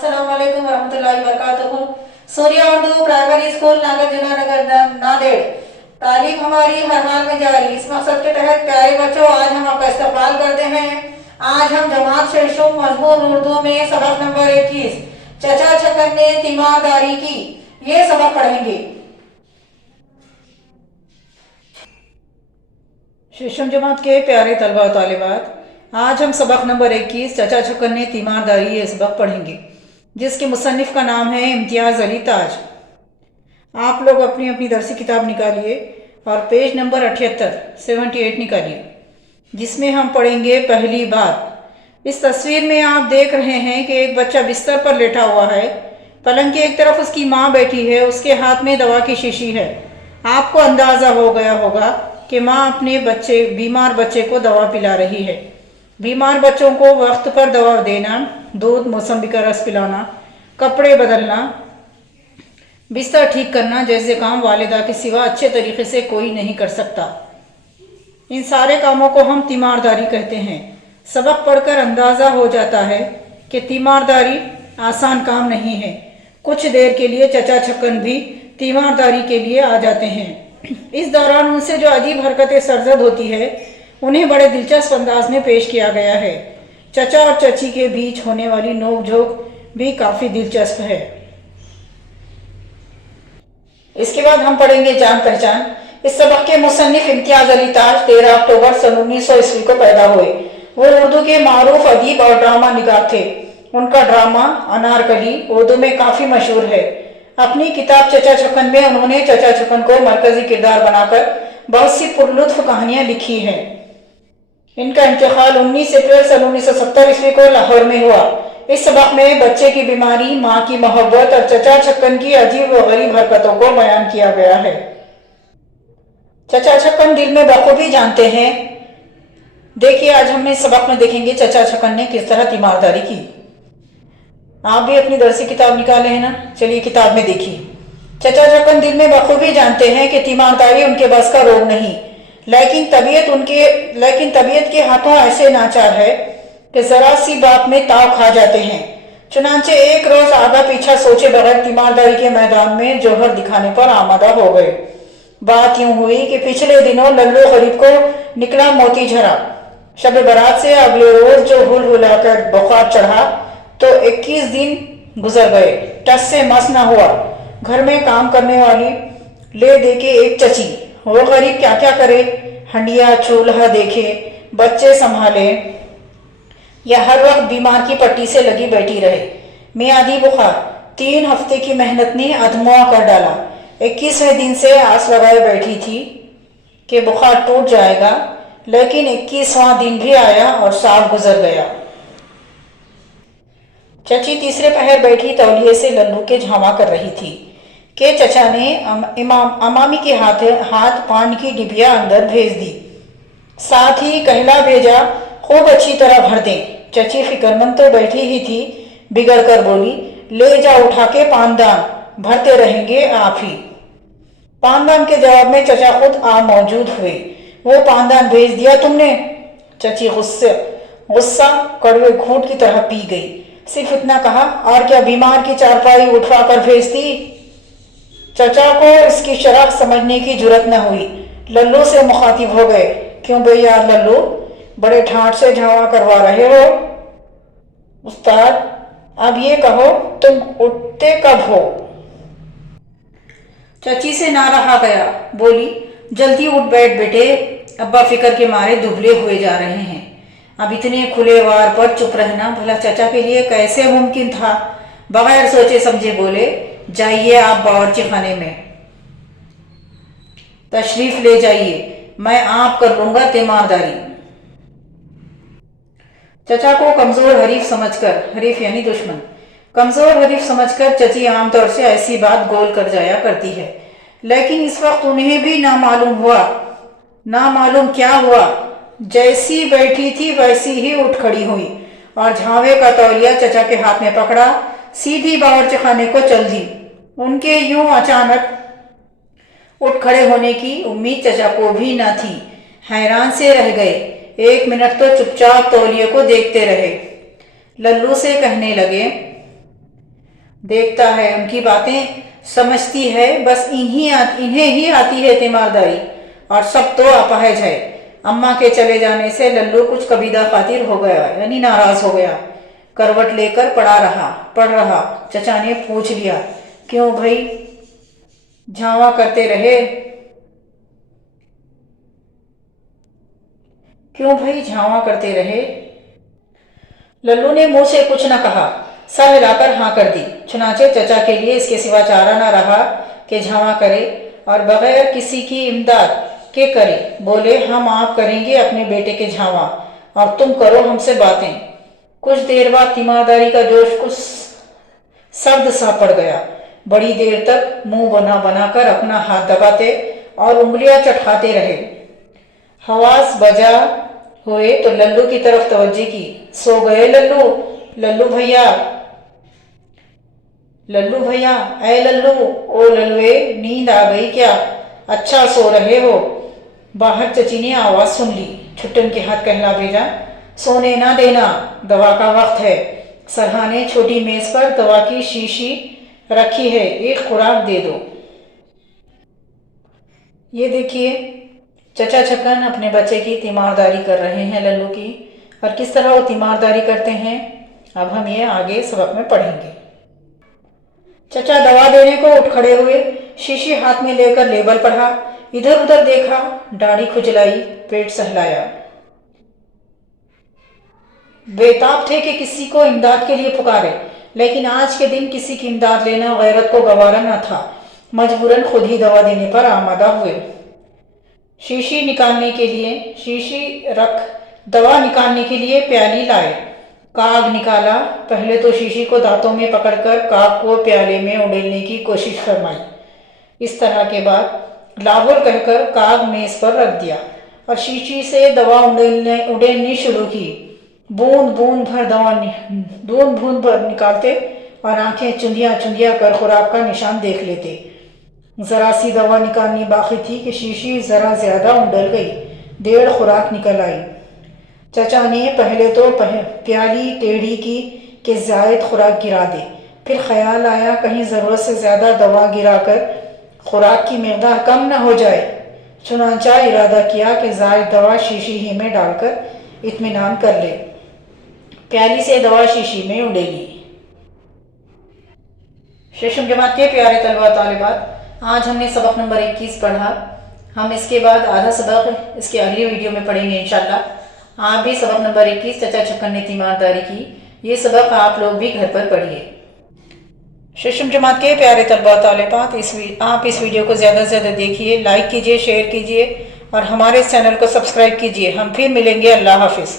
अस्सलाम वालेकुम वरहमतुल्लाहि वबरकातुहू। सूर्या उर्दू प्राइमरी स्कूल नागार्जुना नगर नांदेड़। तालीम हमारी हर हाल में जारी। इस मकसद के तहत प्यारे बच्चों, आज हम आपका इस्तकबाल करते हैं। आज हम जमात से शुम मजमून उर्दू में सबक नंबर 21 चचा छकन ने तीमारदारी की, ये सबक पढ़ेंगे। शेषम जमात के प्यारे तलबा और तालिबात, आज हम सबक नंबर 21 चचा छकन ने तीमारदारी ये सबक पढ़ेंगे, जिसके मुसन्निफ का नाम है इम्तियाज़ अली ताज। आप लोग अपनी अपनी दरसी किताब निकालिए और पेज नंबर 78 निकालिए, जिसमें हम पढ़ेंगे पहली बात। इस तस्वीर में आप देख रहे हैं कि एक बच्चा बिस्तर पर लेटा हुआ है। पलंग की एक तरफ उसकी माँ बैठी है, उसके हाथ में दवा की शीशी है। आपको अंदाज़ा हो गया होगा कि माँ अपने बीमार बच्चे को दवा पिला रही है। बीमार बच्चों को वक्त पर दवा देना, दूध मौसमी का रस पिलाना, कपड़े बदलना, बिस्तर ठीक करना जैसे काम वालिदा के सिवा अच्छे तरीके से कोई नहीं कर सकता। इन सारे कामों को हम तीमारदारी कहते हैं। सबक पढ़कर अंदाज़ा हो जाता है कि तीमारदारी आसान काम नहीं है। कुछ देर के लिए चचा छक्कन भी तीमारदारी के लिए आ जाते हैं। इस दौरान उनसे जो अजीब हरकतें सरजद होती है, उन्हें बड़े दिलचस्प अंदाज में पेश किया गया है। चचा और चची के बीच होने वाली नोक झोंक भी काफ़ी दिलचस्प है। इसके बाद हम पढ़ेंगे जान पहचान। इस सबक के मुसन्निफ इम्तियाज़ अली ताज 13 अक्टूबर सन 1900 ईस्वी को पैदा हुए। वो उर्दू के मारूफ अदीब और ड्रामा निगार थे। उनका ड्रामा अनारकली उर्दू में काफ़ी मशहूर है। अपनी किताब चचा छक्कन में उन्होंने चचा छक्कन को मरकजी किरदार बनाकर बहुत सी पुरलुत्फ कहानियाँ लिखी हैं। इनका इंतकाल 19 अप्रैल सन 1970 ईस्वी को लाहौर में हुआ। इस सबक में बच्चे की बीमारी, माँ की मोहब्बत और चचा छक्कन की अजीब व गरीब हरकतों को बयान किया गया है। चचा छक्कन दिल में बखूबी जानते हैं। देखिए, आज हम इस सबक में देखेंगे चचा छक्कन ने किस तरह तीमारदारी की। आप भी अपनी दरसी किताब निकाले हैं ना? चलिए किताब में देखिए। चचा छक्कन दिल में बखूबी जानते हैं कि तीमारदारी उनके बस का रोग नहीं, लेकिन तबीयत के हाथों ऐसे नाचार है कि जरा सी बात में ताव खा जाते हैं। चुनांचे एक रोज आगा पीछा सोचे बगैर तीमारदारी के मैदान में जोहर दिखाने पर आमादा हो गए। बात यूं हुई कि पिछले दिनों लल्लू गरीब को निकला मोती झरा। शब बारात से अगले रोज जो हुलहुलाकर बुखार चढ़ा तो 21 दिन गुजर गए। टस से मस न हुआ। घर में काम करने वाली ले दे के एक चची। वो गरीब क्या क्या करे, हंडिया चूल्हा देखे, बच्चे संभाले या हर वक्त बीमार की पट्टी से लगी बैठी रहे। मियादी बुखार 3 हफ्ते की मेहनत ने अधमुआ कर डाला। 21वें दिन से आस लगाए बैठी थी कि बुखार टूट जाएगा, लेकिन 21वां दिन भी आया और साल गुजर गया। चची तीसरे पहर बैठी तौलिए से लल्लू के झामा कर रही थी कि चचा ने अमामी के हाथ पान की डिबिया अंदर भेज दी, साथ ही कहला भेजा खूब अच्छी तरह भर दें। चची फिक्रमंद तो बैठी ही थी, बिगड़ कर बोली, ले जा उठा के पानदान, भरते रहेंगे आप ही। पानदान के जवाब में चचा खुद आ मौजूद हुए। वो पानदान भेज दिया तुमने? चची गुस्सा कड़वे घूंट की तरह पी गई। सिर्फ इतना कहा, और क्या बीमार की चारपाई उठवा कर भेजती? चचा को इसकी शराब समझने की जुर्रत न हुई। लल्लू से मुखातिब हो गए, क्यों भैया यार लल्लू, बड़े ठाट से झावा करवा रहे हो? उस्ताद, अब ये कहो तुम उठते कब हो? चची से ना रहा गया, बोली, जल्दी उठ बैठ बेटे, अब्बा फिक्र के मारे दुबले हुए जा रहे हैं। अब इतने खुले वार पर चुप रहना भला चचा के लिए कैसे मुमकिन था? बगैर सोचे समझे बोले, जाइए आप बावर्ची खाने में तशरीफ ले जाइए, मैं आप कर लूंगा तीमारदारी। चचा को कमजोर हरीफ समझकर, हरीफ यानी दुश्मन, कमजोर हरीफ समझकर चची आमतौर से ऐसी बात गोल कर जाया करती है। लेकिन इस वक्त उन्हें भी ना मालूम क्या हुआ। जैसी बैठी थी वैसी ही उठ खड़ी हुई और झावे का तौलिया चचा के हाथ में पकड़ा, सीधी बावर्ची खाने को चल दी। उनके यूं अचानक उठ खड़े होने की उम्मीद चचा को भी न थी। हैरान से रह गए। 1 मिनट तो चुपचाप तौलिए को देखते रहे। लल्लू से कहने लगे, देखता है, उनकी बातें समझती है, बस इन्हें ही आती है तीमारदारी, और सब तो अपाहिज है। अम्मा के चले जाने से लल्लू कुछ कबीदा खातिर हो गया, यानी नाराज हो गया। करवट लेकर पढ़ रहा। चचा ने पूछ लिया, क्यों भाई झावा करते रहे? लल्लू ने मुंह से कुछ न कहा, सर हिलाकर हाँ कर दी। चुनाचे चचा के लिए इसके सिवा चारा न रहा कि झावा करे, और बगैर किसी की इमदाद के करे। बोले, हम आप करेंगे अपने बेटे के झावा, और तुम करो हमसे बातें। कुछ देर बाद तीमारदारी का जोश कुछ सर्द सा पड़ गया। बड़ी देर तक मुंह बनाकर अपना हाथ दबाते और उंगलियां चटकाते रहे। हवास बजा हुए तो लल्लू की तरफ तवज्जो की। सो गए लल्लू? लल्लू भैया, ऐ लल्लू, ओ लल्लुए, नींद आ गई क्या? अच्छा सो रहे हो? बाहर चची ने आवाज सुन ली। छुट्टन के हाथ कहला भेजा, सोने ना देना, दवा का वक्त है। सरहा ने छोटी मेज पर दवा की शीशी रखी है, एक खुराक दे दो। ये देखिए, चचा छक्कन अपने बच्चे की तीमारदारी कर रहे हैं लल्लू की, और किस तरह वो तीमारदारी करते हैं अब हम ये आगे सबक में पढ़ेंगे। चचा दवा देने को उठ खड़े हुए, शीशी हाथ में लेकर लेबल पढ़ा, इधर उधर देखा, दाढ़ी खुजलाई, पेट सहलाया। बेताब थे कि किसी को इमदाद के लिए पुकारे, लेकिन आज के दिन किसी की इमदाद लेना गैरत को गवारा न था। मजबूरन खुद ही दवा देने पर आमादा हुए। दवा निकालने के लिए प्याली लाए। काग निकाला। पहले तो शीशी को दांतों में पकड़कर काग को प्याले में उड़ेलने की कोशिश फरमाई। इस तरह के बाद लाहौर कहकर काग मेज पर रख दिया और शीशी से दवा उड़ेलनी शुरू की। बूंद बूंद भर निकालते और आंखें चुंदिया कर खुराक का निशान देख लेते। जरा सी दवा निकालनी बाकी थी कि शीशी जरा ज्यादा उंडल गई। 1.5 खुराक निकल आई। चचा ने पहले तो प्याली टेढ़ी की कि जायद खुराक गिरा दे, फिर ख्याल आया कहीं ज़रूरत से ज़्यादा दवा गिराकर खुराक की मिक़दार कम न हो जाए। चुनांचा इरादा किया कि जायद दवा शीशी ही में डालकर इत्मीनान कर ले। प्याली से दवा शीशी में उड़ेली। शेषम जमात के प्यारे तलबा तालिबात, आज हमने सबक नंबर 21 पढ़ा। हम इसके बाद आधा सबक इसके अगली वीडियो में पढ़ेंगे इंशाल्लाह। आप भी सबक नंबर 21 चचा छक्कन ने तीमारदारी की, ये सबक आप लोग भी घर पर पढ़िए। शेषम जमात के प्यारे तलबा तालिबात, आप इस वीडियो को ज़्यादा से ज़्यादा देखिए, लाइक कीजिए, शेयर कीजिए और हमारे चैनल को सब्सक्राइब कीजिए। हम फिर मिलेंगे। अल्लाह हाफिज़।